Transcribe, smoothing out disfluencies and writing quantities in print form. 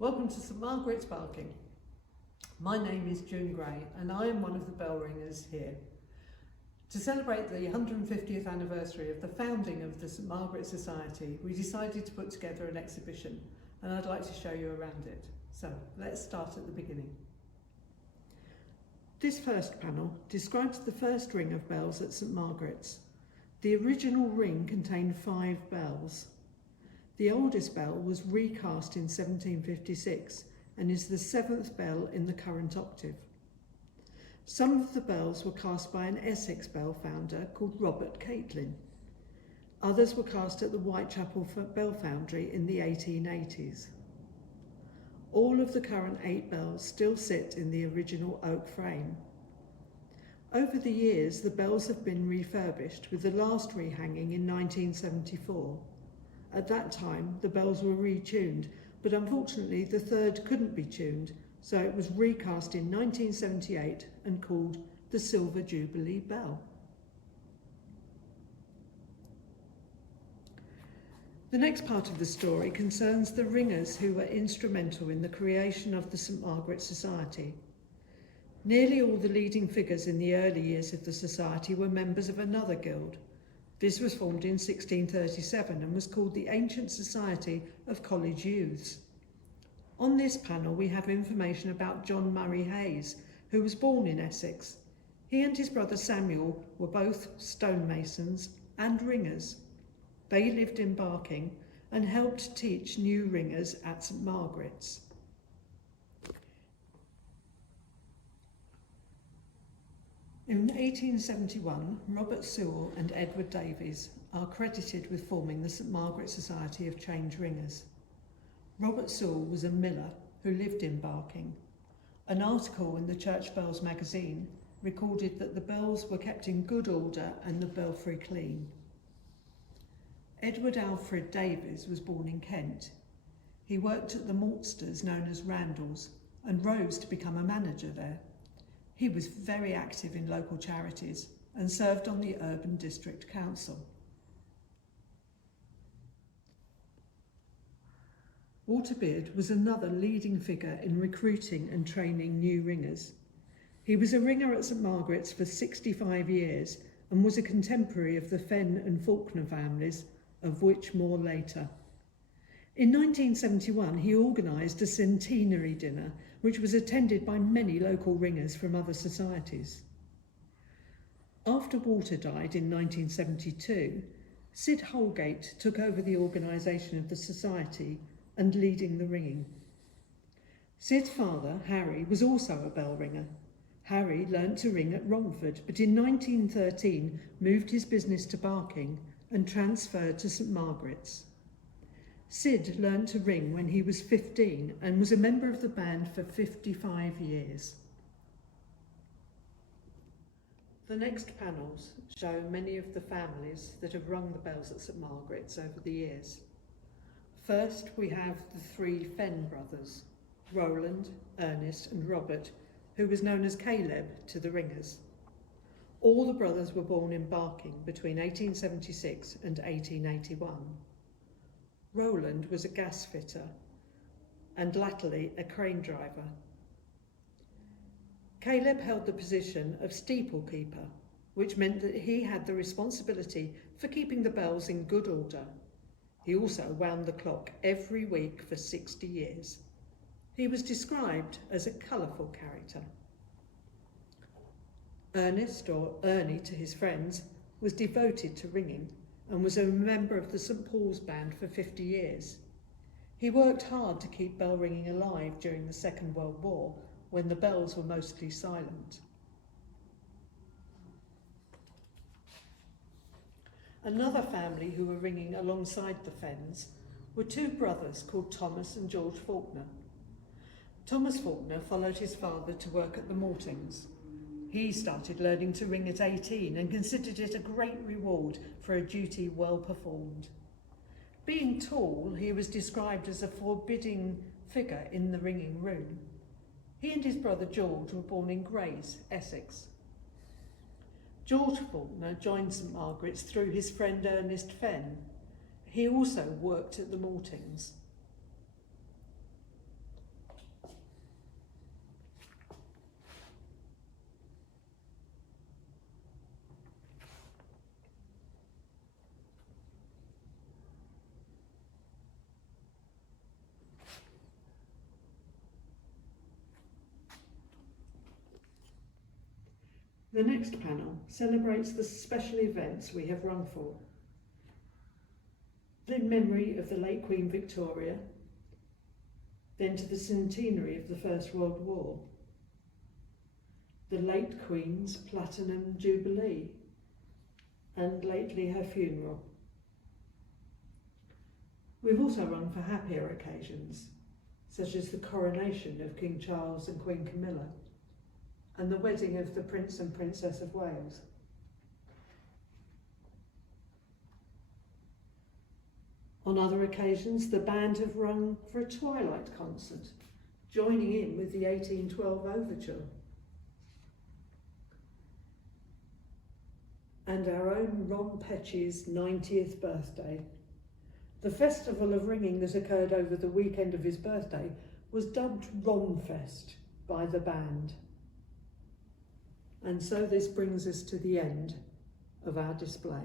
Welcome to St Margarets Barking. My name is June Gray and I am one of the bell ringers here. To celebrate the 150th anniversary of the founding of the St Margaret's Society, we decided to put together an exhibition and I'd like to show you around it. So let's start at the beginning. This first panel describes the first ring of bells at St Margaret's. The original ring contained 5 bells. The oldest bell was recast in 1756 and is the 7th bell in the current octave. Some of the bells were cast by an Essex bell founder called Robert Caitlin. Others were cast at the Whitechapel Bell Foundry in the 1880s. All of the current 8 bells still sit in the original oak frame. Over the years, the bells have been refurbished, with the last rehanging in 1974. At that time, the bells were retuned, but unfortunately the third couldn't be tuned, so it was recast in 1978 and called the Silver Jubilee Bell. The next part of the story concerns the ringers who were instrumental in the creation of the St Margaret's Society. Nearly all the leading figures in the early years of the Society were members of another guild. This was formed in 1637 and was called the Ancient Society of College Youths. On this panel we have information about John Murray Hayes, who was born in Essex. He and his brother Samuel were both stonemasons and ringers. They lived in Barking and helped teach new ringers at St Margaret's. In 1871, Robert Sewell and Edward Davies are credited with forming the St Margaret's Society of Change Ringers. Robert Sewell was a miller who lived in Barking. An article in the Church Bells magazine recorded that the bells were kept in good order and the belfry clean. Edward Alfred Davies was born in Kent. He worked at the maltsters known as Randalls and rose to become a manager there. He was very active in local charities and served on the Urban District Council. Walter Beard was another leading figure in recruiting and training new ringers. He was a ringer at St Margaret's for 65 years and was a contemporary of the Fenn and Faulkner families, of which more later. In 1971, he organised a centenary dinner, which was attended by many local ringers from other societies. After Walter died in 1972, Sid Holgate took over the organisation of the society and leading the ringing. Sid's father, Harry, was also a bell ringer. Harry learnt to ring at Romford, but in 1913 moved his business to Barking and transferred to St Margaret's. Sid learnt to ring when he was 15 and was a member of the band for 55 years. The next panels show many of the families that have rung the bells at St Margaret's over the years. First, we have the 3 Fenn brothers, Roland, Ernest and Robert, who was known as Caleb to the ringers. All the brothers were born in Barking between 1876 and 1881. Roland was a gas fitter and latterly a crane driver. Caleb held the position of steeple keeper, which meant that he had the responsibility for keeping the bells in good order. He also wound the clock every week for 60 years. He was described as a colourful character. Ernest, or Ernie to his friends, was devoted to ringing and was a member of the St Paul's Band for 50 years. He worked hard to keep bell ringing alive during the Second World War, when the bells were mostly silent. Another family who were ringing alongside the Fenns were 2 brothers called Thomas and George Faulkner. Thomas Faulkner followed his father to work at the maltings. He started learning to ring at 18 and considered it a great reward for a duty well performed. Being tall, he was described as a forbidding figure in the ringing room. He and his brother George were born in Grays, Essex. George Faulkner joined St Margaret's through his friend Ernest Fenn. He also worked at the maltings. The next panel celebrates the special events we have rung for. The memory of the late Queen Victoria, then to the centenary of the First World War, the late Queen's Platinum Jubilee, and lately her funeral. We've also rung for happier occasions, such as the coronation of King Charles and Queen Camilla, and the wedding of the Prince and Princess of Wales. On other occasions, the band have rung for a twilight concert, joining in with the 1812 overture. And our own Ron Petch's 90th birthday. The festival of ringing that occurred over the weekend of his birthday was dubbed Ronfest by the band. And so this brings us to the end of our display.